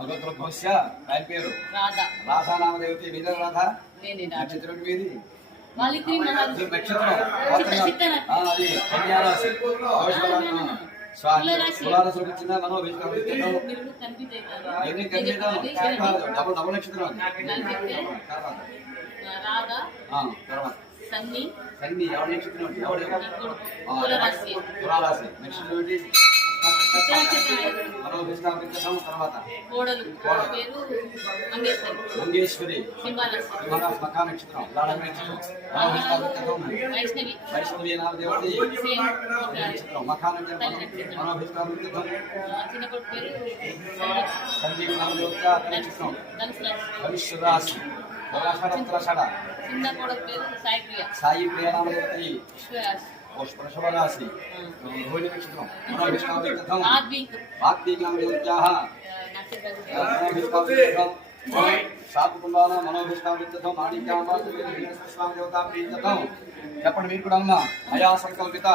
భగవద్భవస్య ఆయన పేరు రాధా నామదేవతి మీద రాధా నక్షత్రం మీది నక్షత్రం అది కన్యారాశి తులారాశిలోకి వచ్చిందా మనం ఎన్ని కన్యాదానం డబుల్ నక్షత్రం తర్వాత సన్ని ఎవరి నక్షత్రం తులారాశి నక్షత్రం తర్వాత మంగేశ్వరి మఖా నక్షత్రం వైష్ణవి నామదేవతి నక్షత్రం మఖా నక్షత్రం సంజీవి నామదేవత నక్షత్రం భవిష్య రాశి సాయి ప్రియ నామదేవతి వృషభ రాశి రోహిణి నక్షత్రం సాకుటుంబాన మనోభిష్టావిద్దం మాణిక్యాంబాదేవతాం చెప్పండి మీరు కూడా అమ్మా మయా సంకల్పిత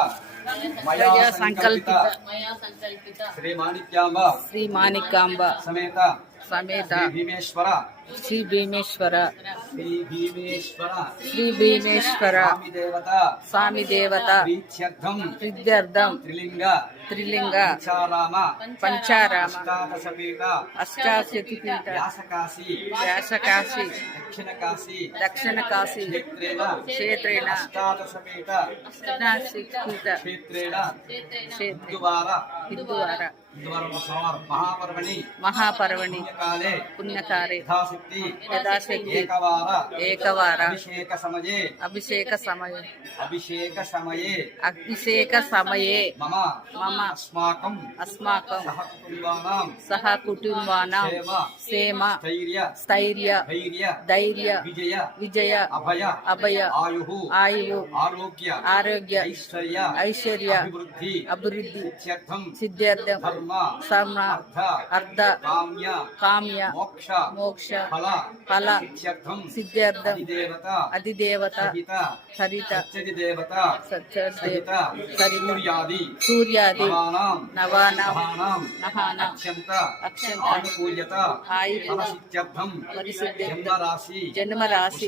శ్రీ మాణిక్యాంబ సమేత శ్రీ భీమేశ్వర స్వామి దేవత ప్రీత్యర్థం త్రిలింగ పంచారామ అష్టాశతిపీఠ వ్యాసకాశి దక్షిణ కాశీ క్షేత్రేణ హిందువార మహాపర్వణి పుణ్యకాలే యథాశక్తి ఏకవార అభిషేక సమయే మమ అస్మాకం సహ కుటుంబానాం క్షేమ స్థైర్య ధైర్య విజయ అభయ ఆయు ఆరోగ్య ఐశ్వర్య అభివృద్ధి సిద్ధ్యర్థం సమ అర్ధ కామ్య మోక్ష ఫల సిద్ధ్యర్థం అధిదేవత హరిత సూర్యాది నవానాం జన్మరాశి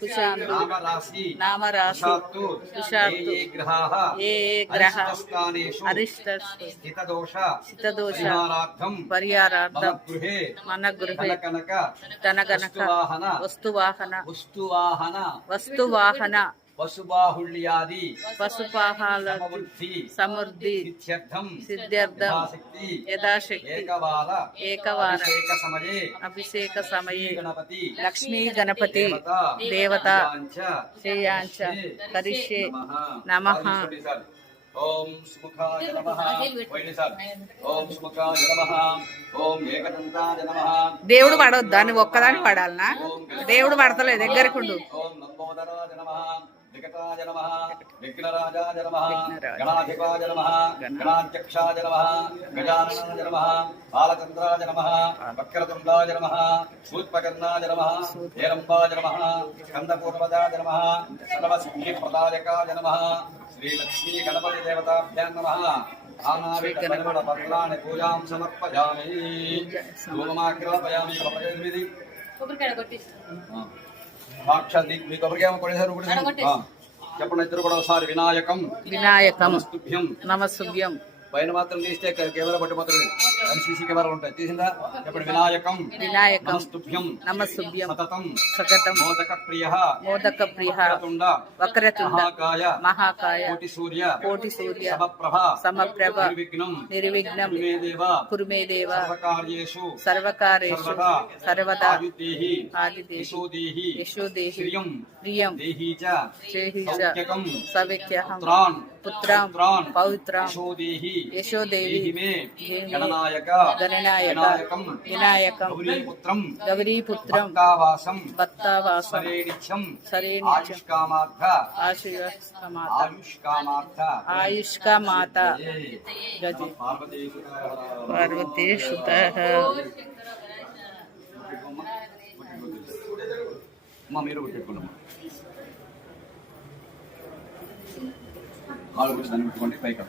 కుశాంతు నామరాశి కుశాంతు ఏ గ్రహ శితదోష పరిహారార్థం మన గృహే ధనగనక వస్తువాహన పశుబాహుళ్యాది సమృద్ధి సిద్ధ్యర్థం యథాశక్తి ఏకవార అభిషేక సమయే లక్ష్మీ గణపతి దేవత శ్రేయాంచ కరిష్యే నమః. ఓం సుముఖాయ నమః. ఓం సుముఖాయ నమః. ఓం ఏకదంతాయ నమః. దేవుడు పడొద్దా నువ్వు ఒక్కదాన్ని పడాలనా? దేవుడు పడతలే దగ్గరకు ఉండు. ఓం లంబోదరాయ నమః. వికటాయ నమః. విఘ్నరాజాయ నమః. గణాధిపాయ నమః. గణాధ్యక్షాయ నమః. గజాననాయ నమః. బాలచంద్రాయ నమః. వక్రతుండాయ నమః. శూర్పకర్ణాయ నమః. హేరంబాయ నమః. స్కందపూర్వజాయ నమః. సర్వసిద్ధిప్రదాయకాయ నమః. శ్రీ లక్ష్మీ గణపతి దేవతాభ్యాం నమః. పత్రాన్ని పూజాం సమర్పయామి. ధూమమాగ్రాపయామి. మీ కొబ్బరికాయ కొట్టేసారు. చెప్పండి ఇద్దరు కూడా ఒకసారి. వినాయకం నమస్తుభ్యం. పైన మాత్రం తీస్తే కెమెరా పట్టి మాత్రం సీసీ కెమెరాలు ఉంటాయి. తీసిందా? చెప్పండి. వినాయకం నమస్తుభ్యం సతతం మోదక ప్రియ వక్రతుండ మహాకాయ కోటి సూర్య సమప్రభ నిర్విఘ్నం కురు మే దేవ సర్వకార్యేషు సర్వదా ఆదిదేహి యశోదేహి ప్రియం దేహి చ సౌఖ్యకం పుత్రం పౌత్రం యశోదేవి గణనాయక వినాయకం గౌరీపుత్రం భక్తావాసం ఆయుష్కామాత గజి పార్వతీ సుత. మీరు పెట్టుకున్నాం కాళ్ళు కూర్చొని పెట్టుకోండి. పైకి